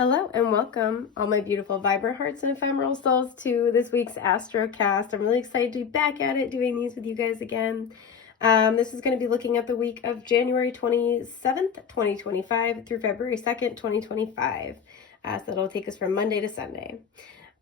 Hello and welcome, all my beautiful vibrant hearts and ephemeral souls, to this week's Astrocast. I'm really excited to be back at it doing these with you guys again. This is going to be looking at the week of January 27th, 2025 through February 2nd, 2025. So that'll take us from Monday to Sunday.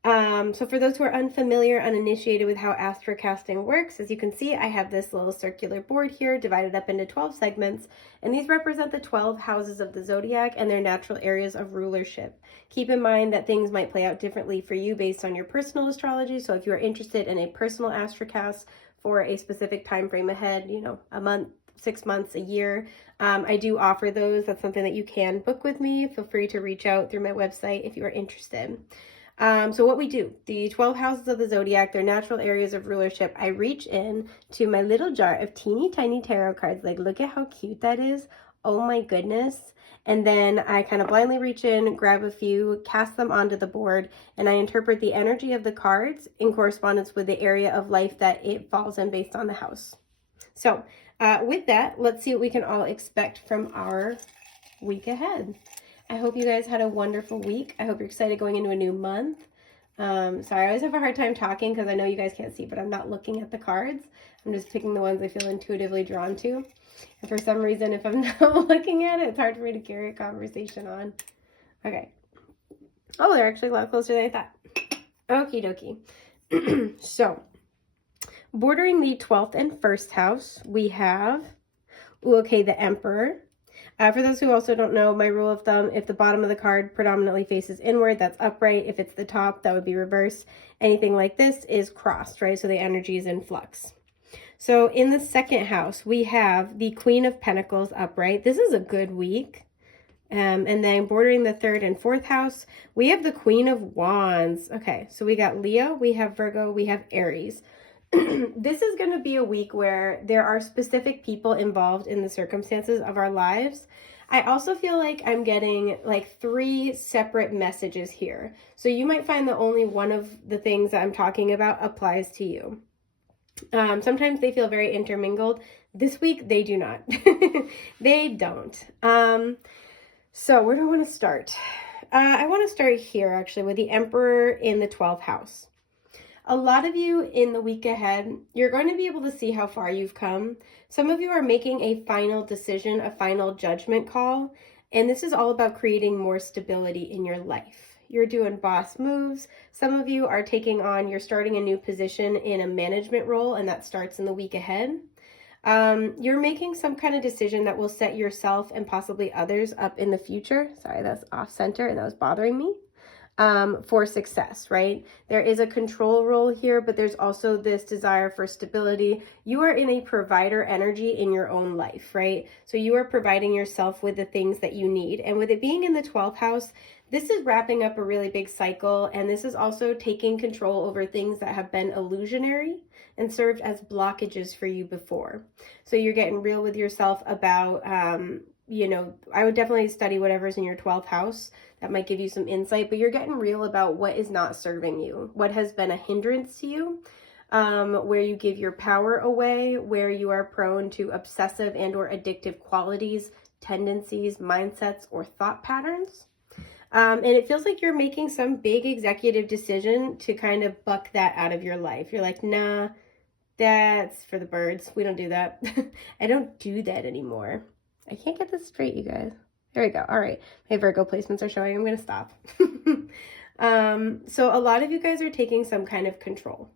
So for those who are unfamiliar, uninitiated with how astrocasting works, as you can see, I have this little circular board here divided up into 12 segments, and these represent the 12 houses of the zodiac and their natural areas of rulership. Keep in mind that things might play out differently for you based on your personal astrology, so if you are interested in a personal astrocast for a specific time frame ahead, a month, 6 months, a year, I do offer those. That's something that you can book with me. Feel free to reach out through my website if you are interested. So what we do, the 12 houses of the zodiac, their natural areas of rulership, I reach in to my little jar of teeny tiny tarot cards. Like, look at how cute that is. Oh my goodness. And then I kind of blindly reach in, grab a few, cast them onto the board, and I interpret the energy of the cards in correspondence with the area of life that it falls in based on the house. So with that, let's see what we can all expect from our week ahead. I hope you guys had a wonderful week. I hope you're excited going into a new month. Sorry, I always have a hard time talking because I know you guys can't see, but I'm not looking at the cards. I'm just picking the ones I feel intuitively drawn to. And for some reason, if I'm not looking at it, it's hard for me to carry a conversation on. Okay. Oh, they're actually a lot closer than I thought. Okie dokie. So, bordering the 12th and 1st house, we have, the Emperor. For those who also don't know, my rule of thumb, if the bottom of the card predominantly faces inward, that's upright. If it's the top, that would be reverse. Anything like this is crossed, right? So the energy is in flux. So in the 2nd house, we have the Queen of Pentacles upright. This is a good week. And then bordering the 3rd and 4th house, we have the Queen of Wands. Okay, so we got Leo, we have Virgo, we have Aries. This is going to be a week where there are specific people involved in the circumstances of our lives. I also feel like I'm getting like 3 separate messages here. So you might find that only one of the things that I'm talking about applies to you. Sometimes they feel very intermingled. This week, they do not. They don't. So where do I want to start? I want to start here actually with the Emperor in the 12th house. A lot of you in the week ahead, you're going to be able to see how far you've come. Some of you are making a final decision, a final judgment call, and this is all about creating more stability in your life. You're doing boss moves. Some of you are you're starting a new position in a management role, and that starts in the week ahead. You're making some kind of decision that will set yourself and possibly others up in the future. Sorry, that's off center and that was bothering me. For success, right? There is a control role here, but there's also this desire for stability. You are in a provider energy in your own life, right? So you are providing yourself with the things that you need. And with it being in the 12th house, this is wrapping up a really big cycle. And this is also taking control over things that have been illusionary and served as blockages for you before. So you're getting real with yourself about, I would definitely study whatever's in your 12th house. That might give you some insight, but you're getting real about what is not serving you, what has been a hindrance to you, where you give your power away, where you are prone to obsessive and or addictive qualities, tendencies, mindsets, or thought patterns. And it feels like you're making some big executive decision to kind of buck that out of your life. You're like, nah, that's for the birds. We don't do that. I don't do that anymore. I can't get this straight, you guys. There we go. All right. My Virgo placements are showing. I'm going to stop. So a lot of you guys are taking some kind of control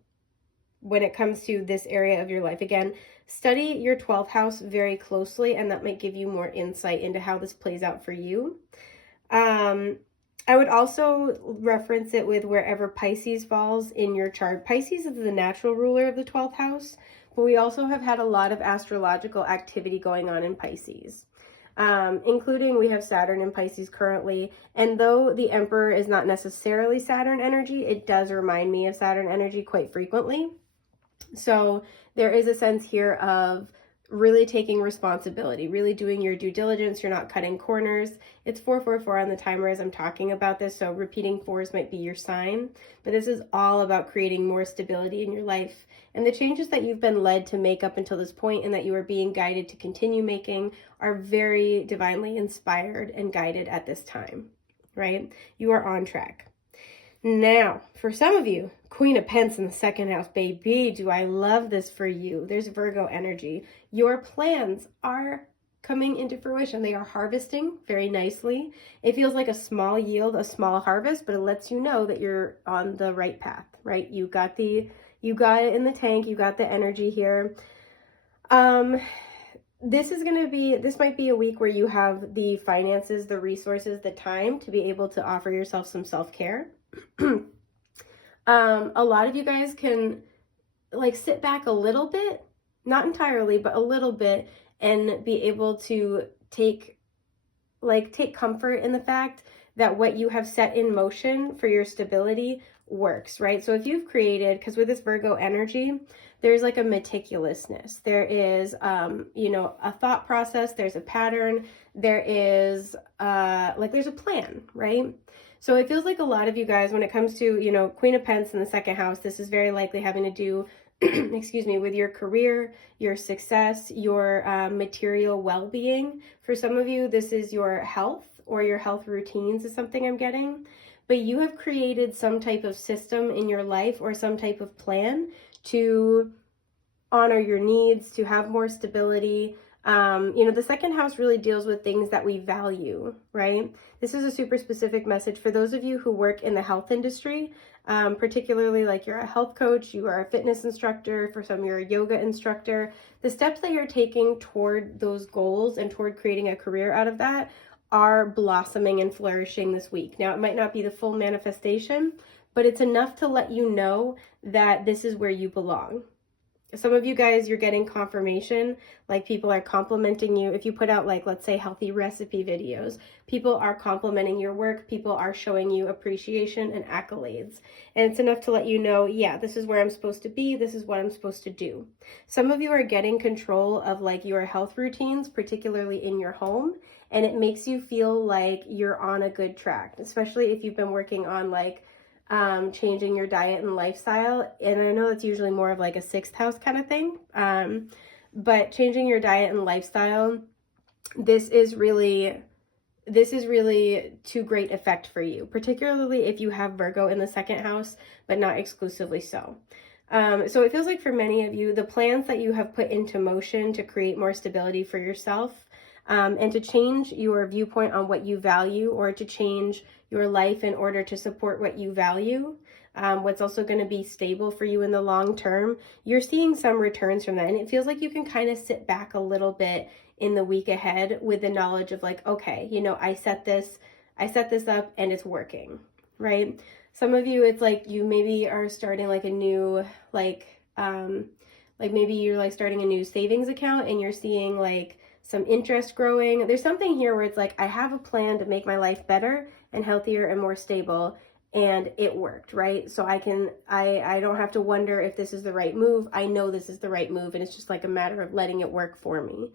when it comes to this area of your life. Again, study your 12th house very closely, and that might give you more insight into how this plays out for you. I would also reference it with wherever Pisces falls in your chart. Pisces is the natural ruler of the 12th house, but we also have had a lot of astrological activity going on in Pisces. Including we have Saturn in Pisces currently, and though the Emperor is not necessarily Saturn energy, it does remind me of Saturn energy quite frequently. So there is a sense here of really taking responsibility, really doing your due diligence. You're not cutting corners. It's 444 on the timer as I'm talking about this, so repeating 4s might be your sign, but this is all about creating more stability in your life. And the changes that you've been led to make up until this point and that you are being guided to continue making are very divinely inspired and guided at this time. right? You are on track. Now, for some of you, Queen of Pence in the second house, baby, do I love this for you. There's Virgo energy. Your plans are coming into fruition. They are harvesting very nicely. It feels like a small yield, a small harvest, but it lets you know that you're on the right path, right? You got it in the tank. You got the energy here. This might be a week where you have the finances, the resources, the time to be able to offer yourself some self-care. A lot of you guys can like sit back a little bit, not entirely, but a little bit, and be able to take comfort in the fact that what you have set in motion for your stability works, right? So if you've created, because with this Virgo energy, there's like a meticulousness. There is, a thought process. There's a pattern. There is, there's a plan, right? So it feels like a lot of you guys, when it comes to, Queen of Pence in the second house, this is very likely having to do, excuse me, with your career, your success, your material well-being. For some of you, this is your health or your health routines is something I'm getting. But you have created some type of system in your life or some type of plan to honor your needs, to have more stability. The second house really deals with things that we value, right? This is a super specific message for those of you who work in the health industry, particularly like you're a health coach, you are a fitness instructor, for some you're a yoga instructor. The steps that you're taking toward those goals and toward creating a career out of that are blossoming and flourishing this week. Now, it might not be the full manifestation, but it's enough to let you know that this is where you belong. Some of you guys, you're getting confirmation, like people are complimenting you. If you put out let's say healthy recipe videos, people are complimenting your work. People are showing you appreciation and accolades. And it's enough to let you know, yeah, this is where I'm supposed to be. This is what I'm supposed to do. Some of you are getting control of your health routines, particularly in your home. And it makes you feel like you're on a good track, especially if you've been working on changing your diet and lifestyle. And I know that's usually more of a sixth house kind of thing. But changing your diet and lifestyle, this is really to great effect for you, particularly if you have Virgo in the second house, but not exclusively so. So it feels like for many of you, the plans that you have put into motion to create more stability for yourself, and to change your viewpoint on what you value, or to change your life in order to support what you value, what's also going to be stable for you in the long term, you're seeing some returns from that. And it feels like you can kind of sit back a little bit in the week ahead with the knowledge of okay, I set this up and it's working, right? Some of you, it's you maybe are starting a new, maybe you're starting a new savings account and you're seeing some interest growing. There's something here where it's I have a plan to make my life better and healthier and more stable, and it worked, right? So I don't have to wonder if this is the right move. I know this is the right move, and it's just a matter of letting it work for me.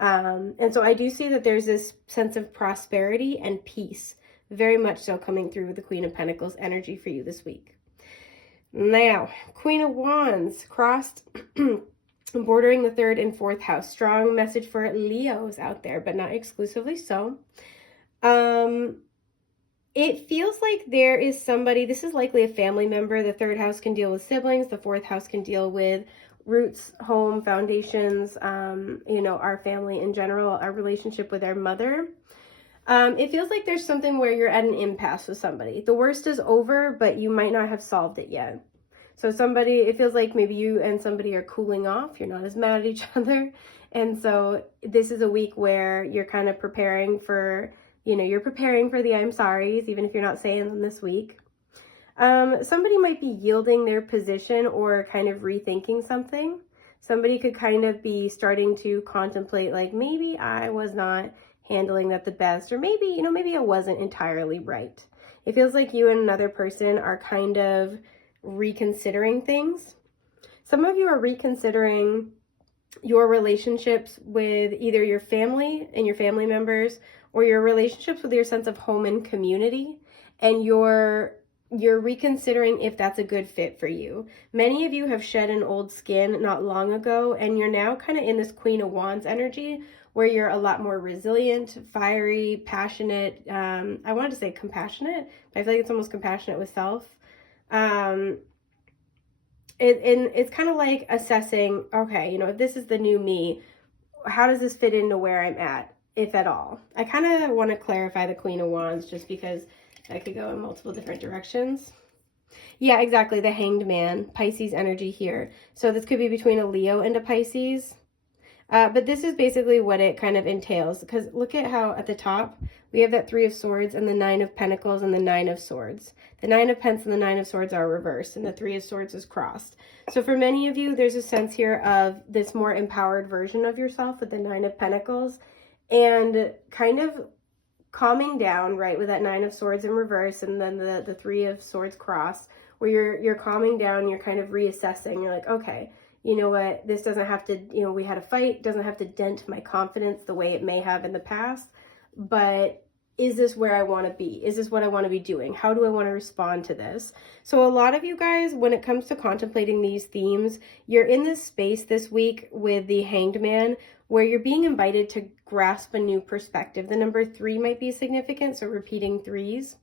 And so I do see that there's this sense of prosperity and peace, very much so, coming through with the Queen of Pentacles energy for you this week. Now, Queen of Wands crossed bordering the third and fourth house. Strong message for Leos out there, but not exclusively so. It feels like there is somebody, this is likely a family member. The third house can deal with siblings. The fourth house can deal with roots, home, foundations, our family in general, our relationship with our mother. It feels like there's something where you're at an impasse with somebody. The worst is over, but you might not have solved it yet. So it feels like maybe you and somebody are cooling off. You're not as mad at each other. And so this is a week where you're kind of preparing for, you're preparing for the I'm sorry's, even if you're not saying them this week. Somebody might be yielding their position or kind of rethinking something. Somebody could kind of be starting to contemplate, maybe I was not handling that the best, or maybe, maybe I wasn't entirely right. It feels like you and another person are kind of reconsidering things. Some of you are reconsidering your relationships with either your family and your family members, or your relationships with your sense of home and community, and you're reconsidering if that's a good fit for you. Many of you have shed an old skin not long ago, and you're now kind of in this Queen of Wands energy where you're a lot more resilient, fiery, passionate. I wanted to say compassionate, but I feel like it's almost compassionate with self. It's kind of like assessing, okay, if this is the new me, how does this fit into where I'm at, if at all? I kind of want to clarify the Queen of Wands just because that could go in multiple different directions. Yeah, exactly. The Hanged Man, Pisces energy here. So this could be between a Leo and a Pisces. But this is basically what it kind of entails, because look at how at the top we have that Three of Swords and the Nine of Pentacles and the Nine of Swords. The Nine of Pentacles and the Nine of Swords are reversed and the Three of Swords is crossed. So for many of you, there's a sense here of this more empowered version of yourself with the Nine of Pentacles and kind of calming down, right, with that Nine of Swords in reverse and then the Three of Swords crossed, where you're calming down, you're kind of reassessing. You're like, okay, you know what, this doesn't have to, we had a fight, doesn't have to dent my confidence the way it may have in the past, but is this where I want to be? Is this what I want to be doing? How do I want to respond to this? So a lot of you guys, when it comes to contemplating these themes, you're in this space this week with the Hanged Man where you're being invited to grasp a new perspective. The number 3 might be significant, so repeating threes.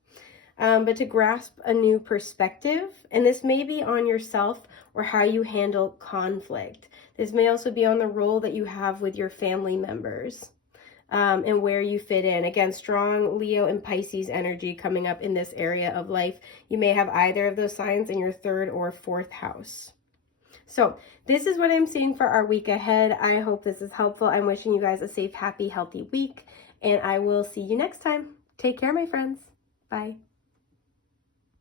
But to grasp a new perspective, and this may be on yourself or how you handle conflict. This may also be on the role that you have with your family members and where you fit in. Again, strong Leo and Pisces energy coming up in this area of life. You may have either of those signs in your 3rd or 4th house. So this is what I'm seeing for our week ahead. I hope this is helpful. I'm wishing you guys a safe, happy, healthy week, and I will see you next time. Take care, my friends. Bye.